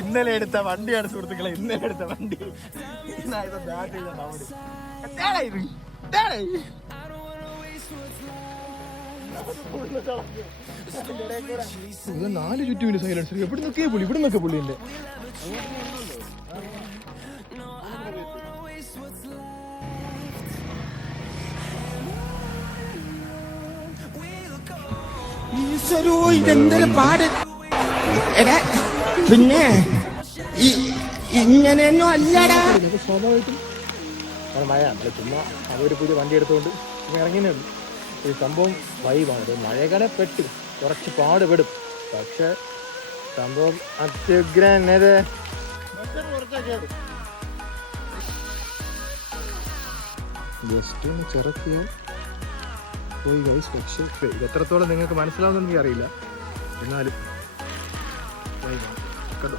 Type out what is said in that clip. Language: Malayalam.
ഇന്നലെ എടുത്ത വണ്ടിയാണ് സുഹൃത്തുക്കളെ, ഇന്നലെ എടുത്ത വണ്ടി. ഇത് 4 ചുറ്റുമില്ല സൈലൻസർ. എവിടെ നിന്നൊക്കെ പുള്ളി, ഇവിടെ നിന്നൊക്കെ പുള്ളിന്റെ. ഇതെന്തൊരു പാട്. പിന്നെ ഇങ്ങനെയൊന്നും അല്ലടാ. സ്വാഭാവികമായിട്ടും മഴയാണ്. ചുമ്മാ അതൊരു പുതിയ വണ്ടി എടുത്തുകൊണ്ട് ഇറങ്ങിയുള്ളൂ. ഈ സംഭവം വൈബാണ്. മഴയൊക്കെ പെട്ട് കുറച്ച് പാടുപെടും, പക്ഷെ സംഭവം അത്യുഗ്രനത്. ജസ്റ്റ് ഒന്ന് ചെറുക്കിയാൽ പോയി ഗൈസ്. പക്ഷേ ഇത് എത്രത്തോളം നിങ്ങൾക്ക് മനസ്സിലാവുമെന്ന് എനിക്കറിയില്ല, എന്നാലും വൈബാണ് കേട്ടോ.